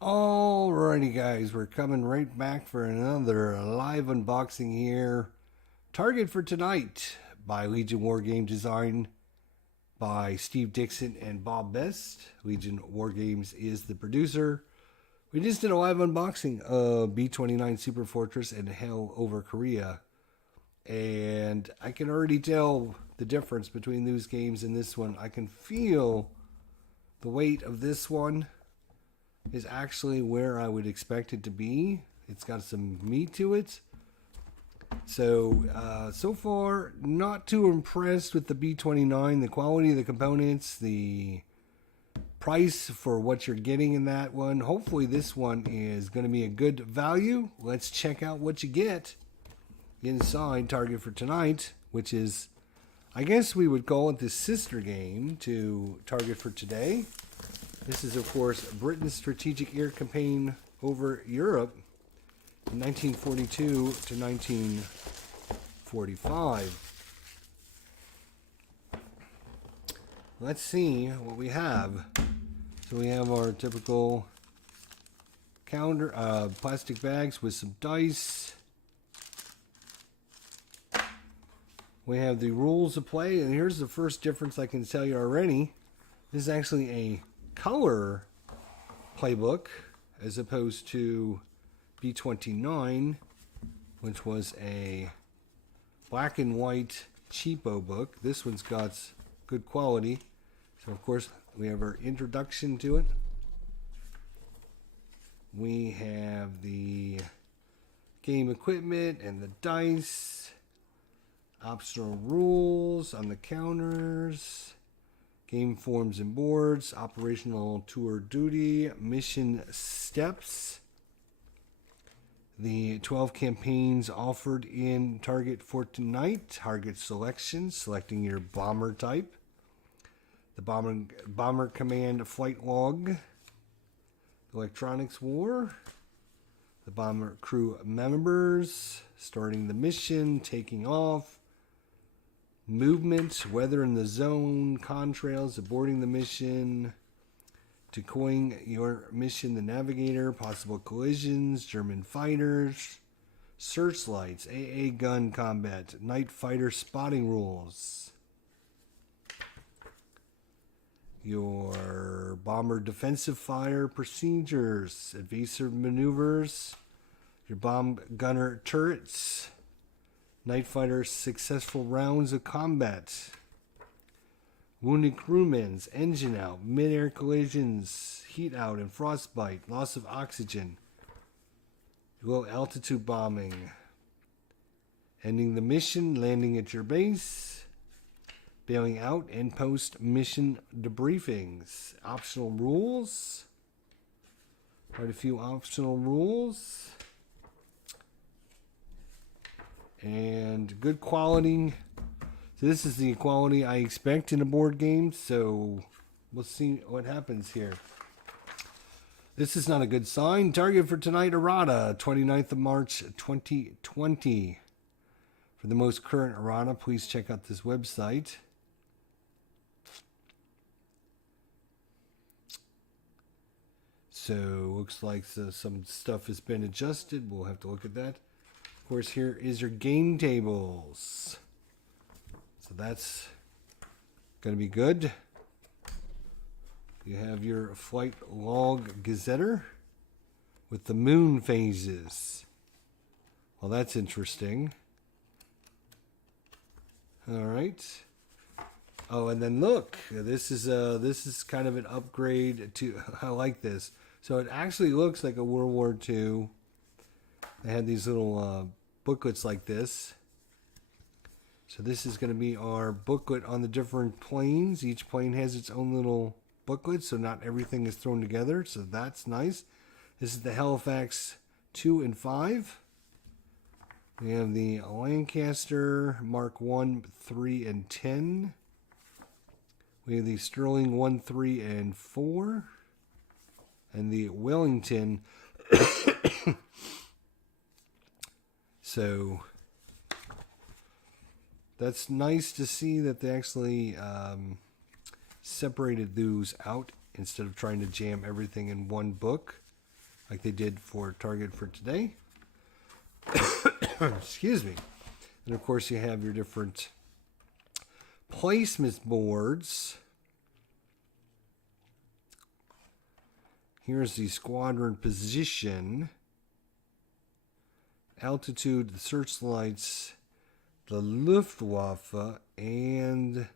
Alrighty guys, we're coming right back for another live unboxing here. Target for tonight by Legion Wargame design by Steve Dixon and Bob Best. Legion Wargames is the producer. We just did a live unboxing of B-29 Super Fortress and Hell Over Korea. And I can already tell the difference between those games and this one. I can feel the weight of this one is actually where I would expect it to be. It's got some meat to it. So far, not too impressed with the B-29. The quality of the components, the price for what you're getting in that one. Hopefully this one is going to be a good value. Let's check out what you get inside Target for tonight, which is, I guess we would call it the sister game to Target for today. This is, of course, Britain's strategic air campaign over Europe in 1942 to 1945. Let's see what we have. So we have our typical calendar, plastic bags with some dice. We have the rules of play, and here's the first difference I can tell you already. This is actually a color playbook as opposed to B-29, which was a black and white cheapo book. This one's got good quality. So of course we have our introduction to it. We have the game equipment and the dice, optional rules on the counters, game forms and boards, operational tour duty, mission steps, the 12 campaigns offered in Target for tonight, target selection, selecting your bomber type, the bomber command flight log, electronics war, the bomber crew members, starting the mission, taking off, movement, weather in the zone, contrails, aborting the mission, decoying your mission, the navigator, possible collisions, German fighters, searchlights, AA gun combat, night fighter spotting rules, your bomber defensive fire procedures, evasive maneuvers, your bomb gunner turrets, night fighter's successful rounds of combat, wounded crewmen's engine out, mid-air collisions, heat out and frostbite, loss of oxygen, low altitude bombing, ending the mission, landing at your base, bailing out and post mission debriefings, optional rules, quite a few optional rules. And good quality. So this is the quality I expect in a board game. So we'll see what happens here. This is not a good sign. Target for tonight, errata, 29th of March, 2020. For the most current errata, please check out this website. So looks like some stuff has been adjusted. We'll have to look at that. Of course, here is your game tables. So that's going to be good. You have your flight log gazetter with the moon phases. Well, that's interesting. All right. Oh, and then look, this is kind of an upgrade to. I like this. So it actually looks like a World War II. They had these little booklets like this. So this is going to be our booklet on the different planes. Each plane has its own little booklet, so not everything is thrown together. So that's nice. This is the Halifax 2 and 5. We have the Lancaster Mark 1, 3, and 10. We have the Sterling 1, 3, and 4. And the Wellington. So that's nice to see that they actually separated those out instead of trying to jam everything in one book. like they did for Target for today. Excuse me. And of course, you have your different placement boards. Here's the squadron position, altitude, the searchlights, the Luftwaffe, and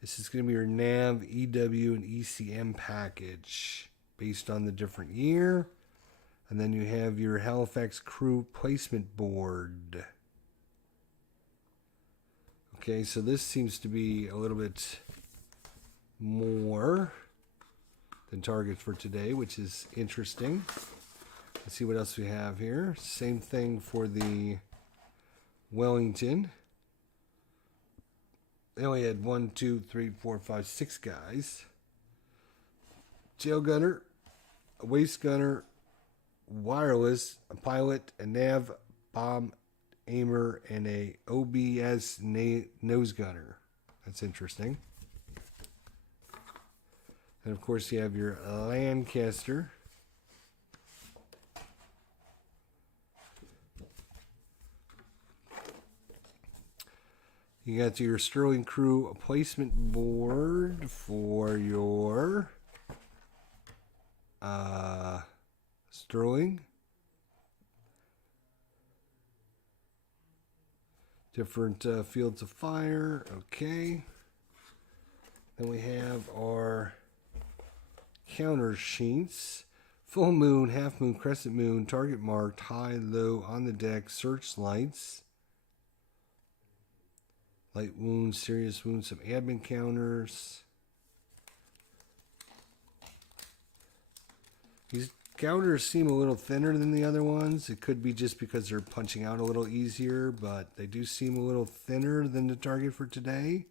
this is going to be your NAV, EW, and ECM package based on the different year. And then you have your Halifax crew placement board. Okay, so this seems to be a little bit more than Target for today, which is interesting. Let's see what else we have here. Same thing for the Wellington. They only had 1, 2, 3, 4, 5, 6 guys. Tail gunner, a waist gunner, wireless, a pilot, a nav, bomb aimer, and a OBS nose gunner. That's interesting. And of course you have your Lancaster. You got your Sterling Crew placement board for your Sterling. Different fields of fire. Okay. Then we have our counter sheets. Full moon, half moon, crescent moon, target marked, high, low, on the deck, searchlights. Light wounds, serious wounds, some admin counters. These counters seem a little thinner than the other ones. It could be just because they're punching out a little easier, but they do seem a little thinner than the Target for today.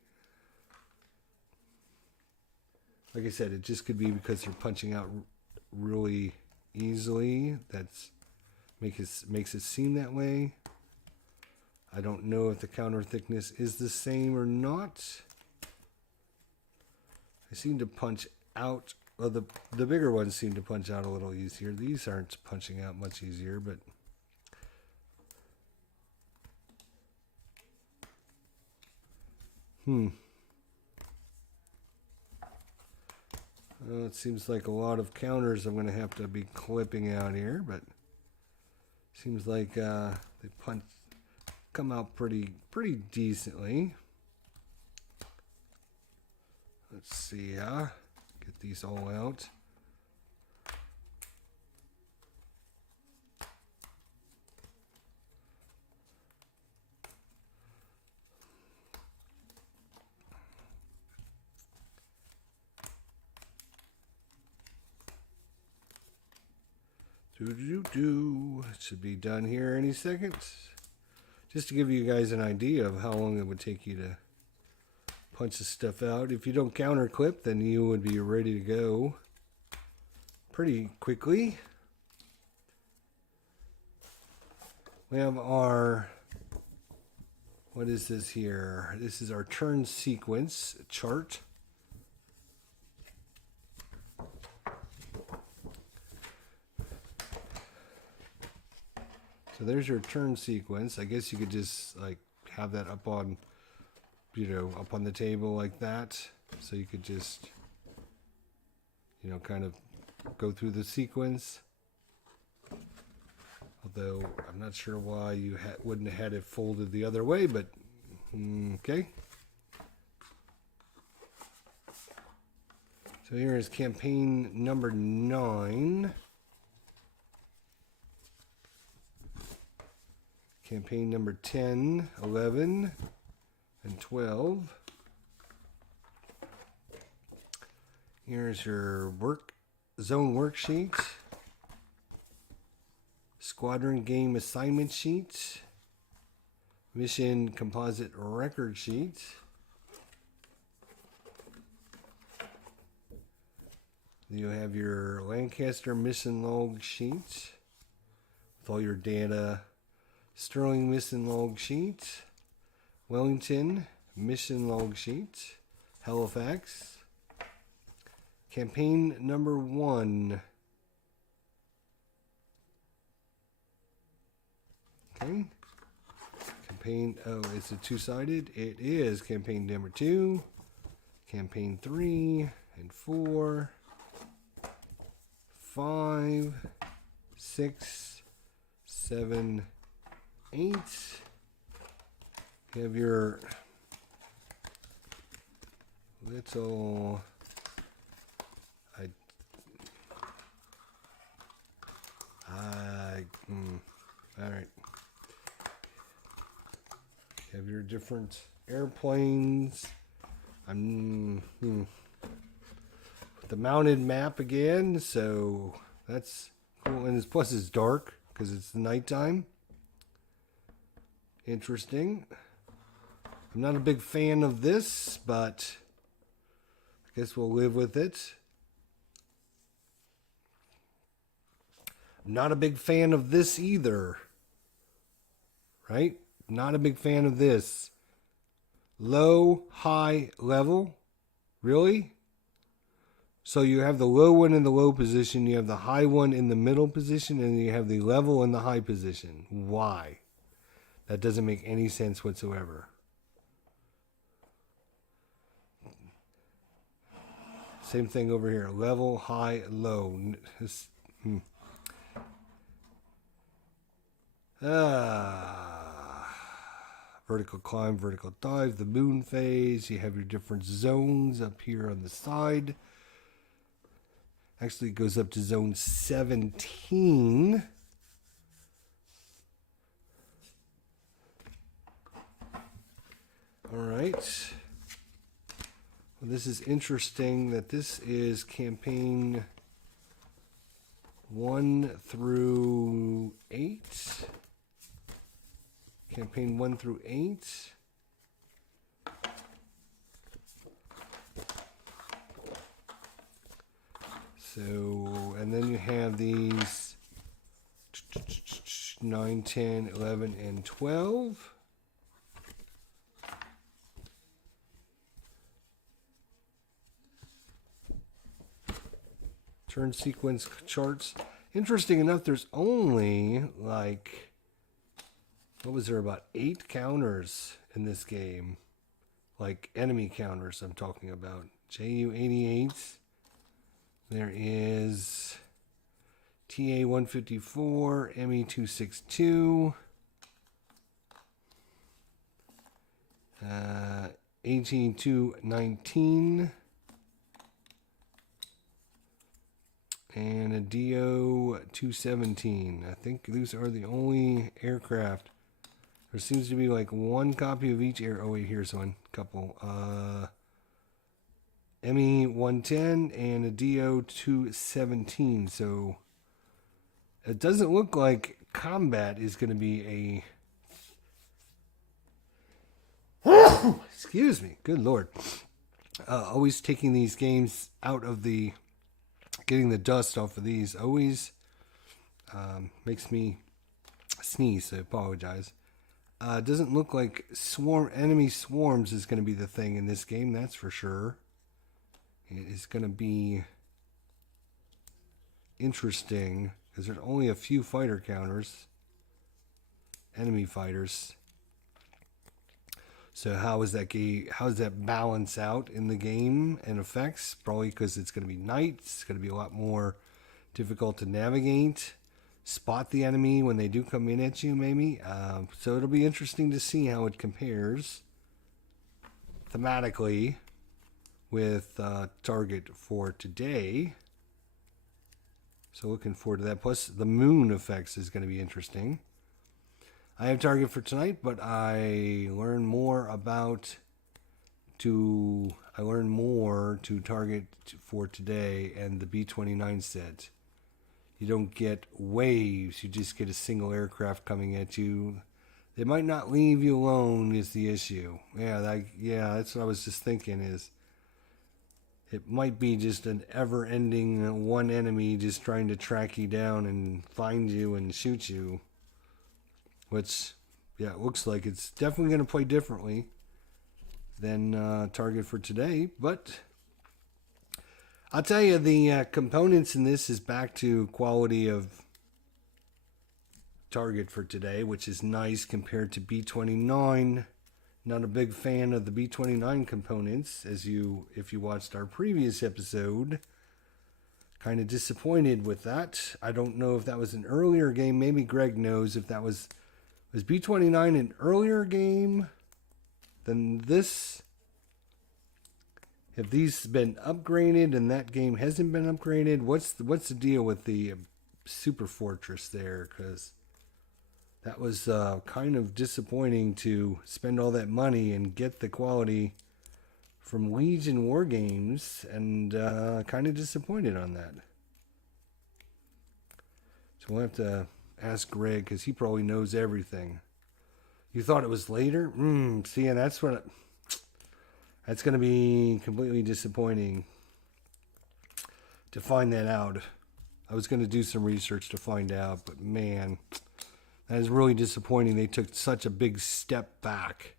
Like I said, it just could be because they're punching out really easily. That's makes it seem that way. I don't know if the counter thickness is the same or not. They seem to punch out. Well, the bigger ones seem to punch out a little easier. These aren't punching out much easier, but well, it seems like a lot of counters I'm going to have to be clipping out here, but seems like they come out pretty decently. Let's see, get these all out. It should be done here any second. Just to give you guys an idea of how long it would take you to punch this stuff out. If you don't counter clip, then you would be ready to go pretty quickly. We have our, what is this here? This is our turn sequence chart. So there's your turn sequence. I guess you could just like have that up on, up on the table like that. So you could just, kind of go through the sequence. Although I'm not sure why you wouldn't have had it folded the other way, but okay. So here is campaign number 9. Campaign number 10, 11, and 12. Here's your zone worksheet. Squadron game assignment sheet. Mission composite record sheet. You have your Lancaster mission log sheet with all your data. Sterling mission log sheet, Wellington mission log sheet, Halifax, campaign number 1, Okay. Campaign, oh, is it two-sided? It is campaign number 2, campaign 3, and 4, 5, 6, 7, 8. You have your little, all right. You have your different airplanes. The mounted map again, so that's cool. And plus it's dark because it's the nighttime. Interesting. I'm not a big fan of this, but I guess we'll live with it. I'm not a big fan of this either. Right? Not a big fan of this. Low, high, level? Really? So you have the low one in the low position, you have the high one in the middle position, and you have the level in the high position. Why? That doesn't make any sense whatsoever. Same thing over here. Level, high, low. Vertical climb, vertical dive, the moon phase. You have your different zones up here on the side. Actually, it goes up to zone 17. All right. Well, this is interesting that this is campaign 1 through 8. Campaign 1 through 8. So, and then you have these 9, 10, 11, and 12. Turn sequence charts. Interesting enough, there's only like, what was there, about 8 counters in this game. Like enemy counters I'm talking about. JU-88. There is TA-154, ME-262, 18-219, and a DO-217. I think these are the only aircraft. There seems to be like one copy of each air. Oh wait, here's one. Couple. ME-110 and a DO-217. So it doesn't look like combat is going to be a... Excuse me. Good Lord. Always taking these games out of the... Getting the dust off of these always makes me sneeze, so I apologize. Doesn't look like enemy swarms is going to be the thing in this game, that's for sure. It is going to be interesting because there's only a few fighter counters, enemy fighters. So how does that balance out in the game and effects? Probably because it's going to be night. It's going to be a lot more difficult to navigate, spot the enemy when they do come in at you, maybe. So it'll be interesting to see how it compares thematically with Target for today. So looking forward to that. Plus the moon effects is going to be interesting. I have Target for tonight, but I learn more to Target for today and the B-29 set. You don't get waves, you just get a single aircraft coming at you. They might not leave you alone is the issue. Yeah, that's what I was just thinking is it might be just an ever-ending one enemy just trying to track you down and find you and shoot you. Which, yeah, it looks like it's definitely going to play differently than Target for today. But I'll tell you, the components in this is back to quality of target for today, which is nice compared to B29. Not a big fan of the B29 components, if you watched our previous episode. Kind of disappointed with that. I don't know if that was an earlier game. Maybe Greg knows if that was B29 an earlier game than this. Have these been upgraded and that game hasn't been upgraded? What's the deal with the Super Fortress there? Because that was kind of disappointing to spend all that money and get the quality from Legion Wargames, and kind of disappointed on that. So we'll have to ask Greg, because he probably knows everything. You thought it was later? See, and that's going to be completely disappointing to find that out. I was going to do some research to find out, but man, that is really disappointing. They took such a big step back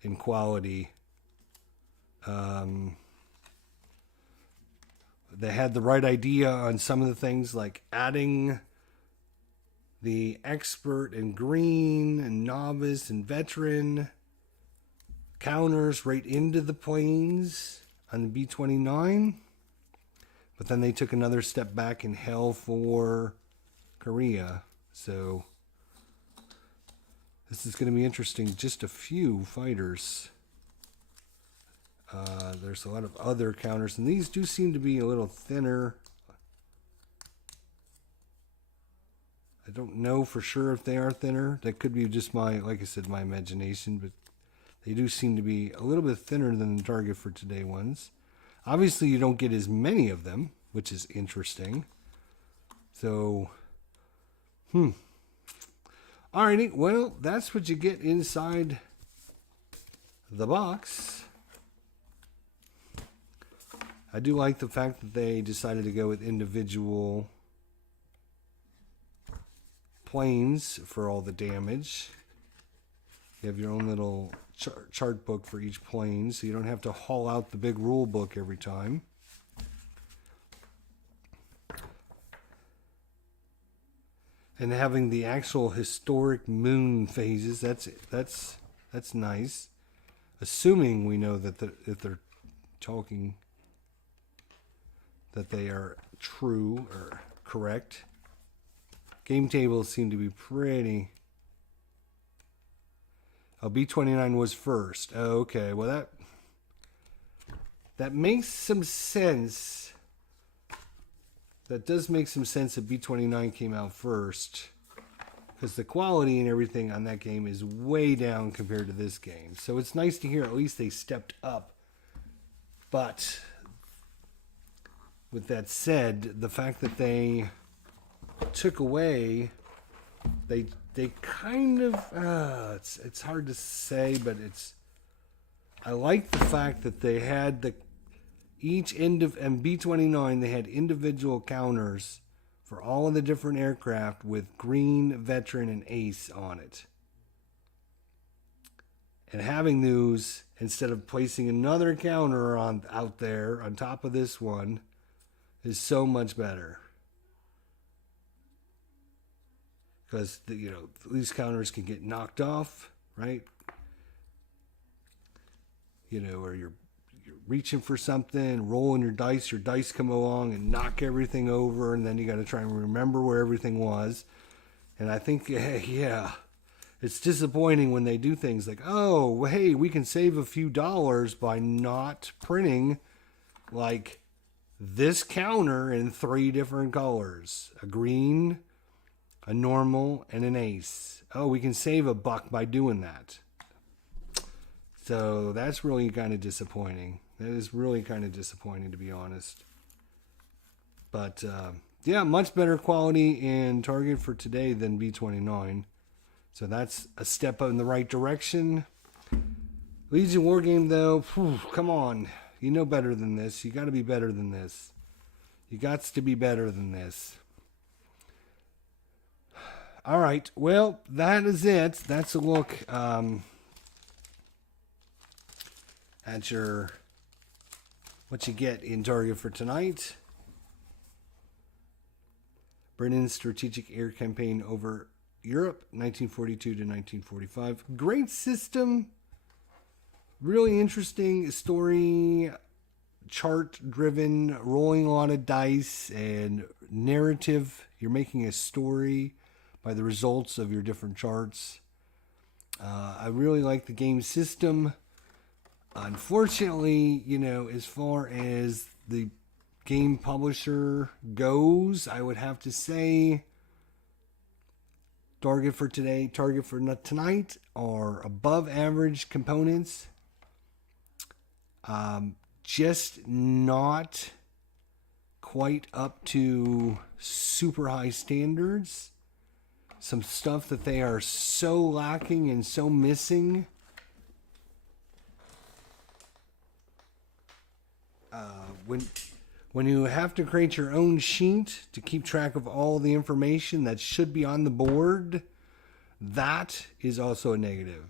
in quality. They had the right idea on some of the things, like adding the expert and green and novice and veteran counters right into the planes on the B29. But then they took another step back in hell for Korea. So this is going to be interesting. Just a few fighters. There's a lot of other counters, and these do seem to be a little thinner. I don't know for sure if they are thinner. That could be just like I said, my imagination, but they do seem to be a little bit thinner than the target for today ones. Obviously, you don't get as many of them, which is interesting. So, alrighty, well, that's what you get inside the box. I do like the fact that they decided to go with individual planes for all the damage. You have your own little chart book for each plane, so you don't have to haul out the big rule book every time. And having the actual historic moon phases, that's nice. Assuming we know that if they're talking, that they are true or correct. Game tables seem to be pretty. Oh, B29 was first. Oh, okay. Well, that makes some sense. That does make some sense that B29 came out first, because the quality and everything on that game is way down compared to this game. So it's nice to hear at least they stepped up. But with that said, the fact that they took away, they kind of, it's hard to say, but I like the fact that they had each end of, and B29, they had individual counters for all of the different aircraft with green, veteran, and ace on it. And having those, instead of placing another counter out there on top of this one, is so much better. Because these counters can get knocked off, right? Or you're reaching for something, rolling your dice come along and knock everything over, and then you got to try and remember where everything was. And I think, yeah, it's disappointing when they do things like, oh, hey, we can save a few dollars by not printing like this counter in 3 different colors: a green, a normal, and an ace. Oh, we can save $1 by doing that. So that's really kind of disappointing. That is really kind of disappointing, to be honest. But yeah, much better quality in Target for today than B29. So that's a step in the right direction. Legion Wargame, though, come on. You know better than this. You got to be better than this. You got to be better than this. All right. Well, that is it. That's a look at what you get in Target for tonight. Britain's strategic air campaign over Europe, 1942 to 1945. Great system. Really interesting story, chart-driven, rolling a lot of dice, and narrative. You're making a story by the results of your different charts. I really like the game system. Unfortunately, as far as the game publisher goes, I would have to say target for tonight are above average components. Just not quite up to super high standards. Some stuff that they are so lacking and so missing. When you have to create your own sheet to keep track of all the information that should be on the board, that is also a negative,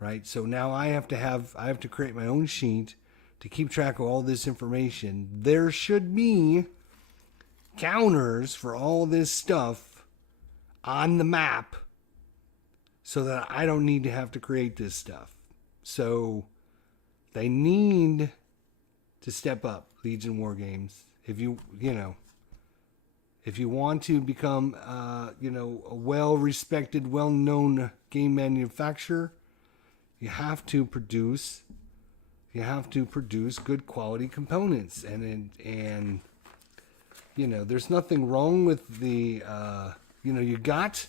right? So now I have to create my own sheet to keep track of all this information. There should be counters for all this stuff on the map so that I don't need to have to create this stuff. So they need to step up, Legion Wargames. If you want to become a well-respected, well-known game manufacturer, you have to produce good quality components, and there's nothing wrong with the you got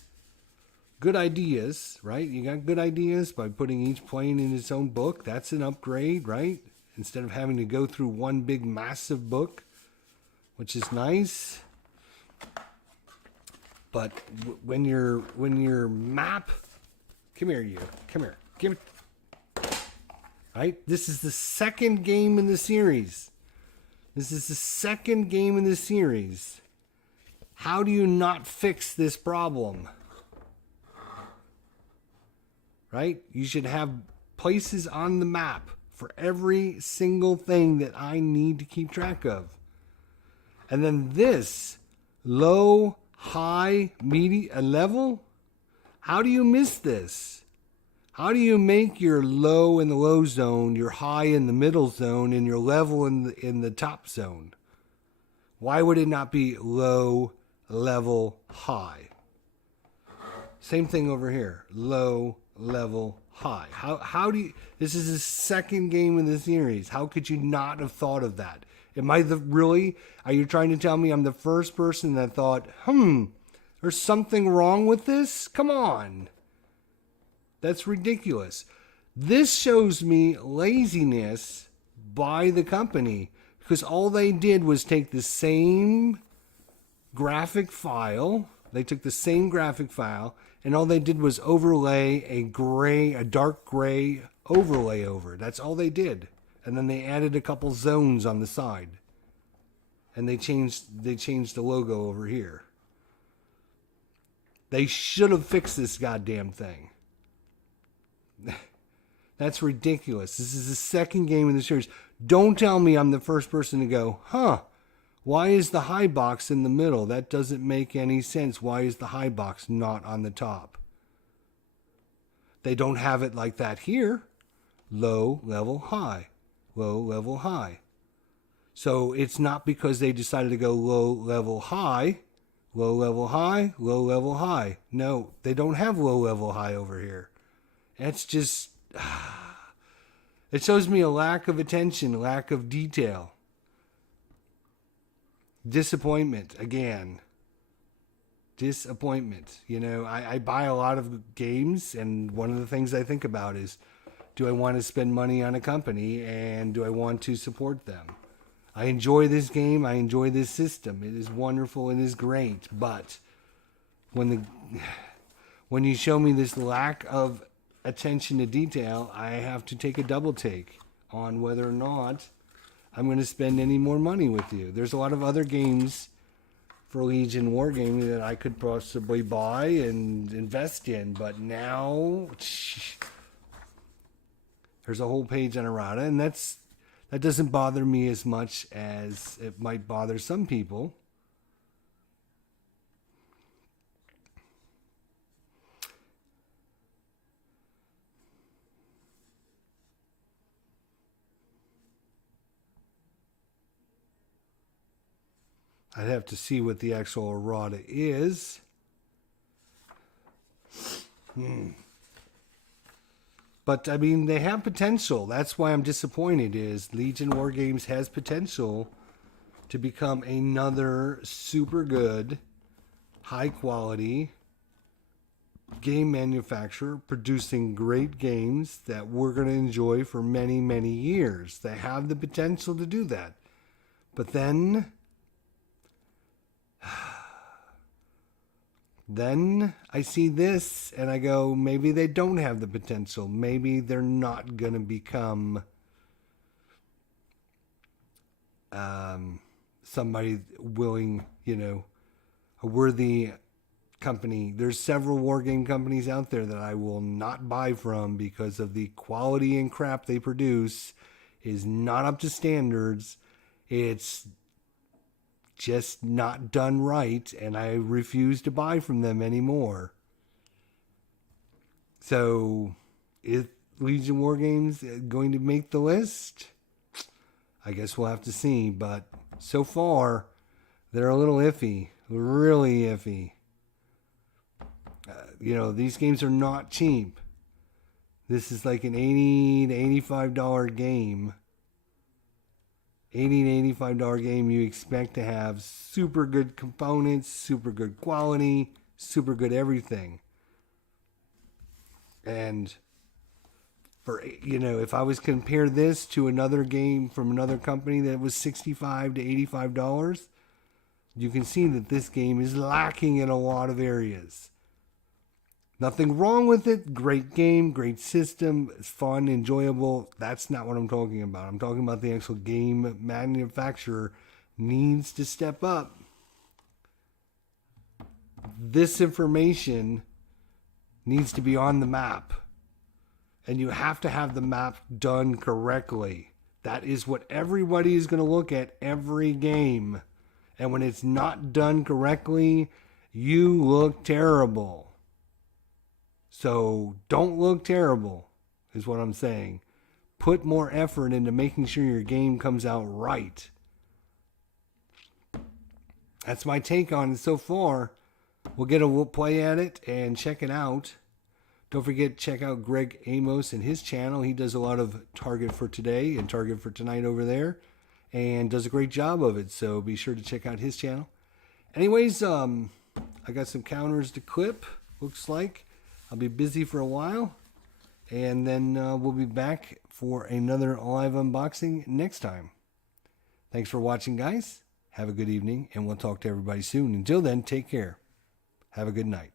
good ideas, right? You got good ideas by putting each plane in its own book. That's an upgrade, right? Instead of having to go through one big massive book, which is nice. But when your map, come here, give it. Right? This is the second game in the series. How do you not fix this problem? Right? You should have places on the map for every single thing that I need to keep track of. And then this low, high, medium, level. How do you miss this? How do you make your low in the low zone, your high in the middle zone, and your level in the top zone? Why would it not be low, level, high? Same thing over here. Low, level, high. How do you... This is the second game in the series. How could you not have thought of that? Really? Are you trying to tell me I'm the first person that thought, there's something wrong with this? Come on. That's ridiculous. This shows me laziness by the company, because all they did was take the same graphic file. They took the same graphic file, and all they did was overlay a dark gray overlay over. That's all they did. And then they added a couple zones on the side. And they changed the logo over here. They should have fixed this goddamn thing. That's ridiculous. This is the second game in the series. Don't tell me I'm the first person to go, why is the high box in the middle? That doesn't make any sense. Why is the high box not on the top? They don't have it like that here. Low, level, high. Low, level, high. So it's not because they decided to go low, level, high. Low, level, high. Low, level, high. No, they don't have low, level, high over here. That's just... It shows me a lack of attention, lack of detail. Disappointment, again. Disappointment. I buy a lot of games, and one of the things I think about is, do I want to spend money on a company, and do I want to support them? I enjoy this game. I enjoy this system. It is wonderful. It is great. But when you show me this lack of attention to detail, I have to take a double take on whether or not I'm going to spend any more money with you. There's a lot of other games for Legion Wargaming that I could possibly buy and invest in, but now there's a whole page on errata, and that doesn't bother me as much as it might bother some people. I'd have to see what the actual errata is. But, I mean, they have potential. That's why I'm disappointed, is Legion Wargames has potential to become another super good, high-quality game manufacturer producing great games that we're going to enjoy for many, many years. They have the potential to do that. But then I see this and I go, maybe they don't have the potential. Maybe they're not going to become somebody willing, a worthy company. There's several wargame companies out there that I will not buy from because of the quality and crap they produce is not up to standards. It's just not done right, and I refuse to buy from them anymore. So, is Legion Wargames going to make the list? I guess we'll have to see, but so far, they're a little iffy. Really iffy. These games are not cheap. This is like an $80 to $85 game. $80 to $85 game, you expect to have super good components, super good quality, super good everything. And for, if I was to compare this to another game from another company that was $65 to $85, you can see that this game is lacking in a lot of areas. Nothing wrong with it. Great game, great system. It's fun, enjoyable. That's not what I'm talking about. I'm talking about the actual game manufacturer needs to step up. This information needs to be on the map. And you have to have the map done correctly. That is what everybody is going to look at every game. And when it's not done correctly, you look terrible. So don't look terrible, is what I'm saying. Put more effort into making sure your game comes out right. That's my take on it so far. We'll play at it and check it out. Don't forget to check out Greg Amos and his channel. He does a lot of Target for Today and Target for Tonight over there and does a great job of it. So be sure to check out his channel. Anyways, I got some counters to clip, looks like. I'll be busy for a while, and then we'll be back for another live unboxing next time. Thanks for watching, guys. Have a good evening, and we'll talk to everybody soon. Until then, take care. Have a good night.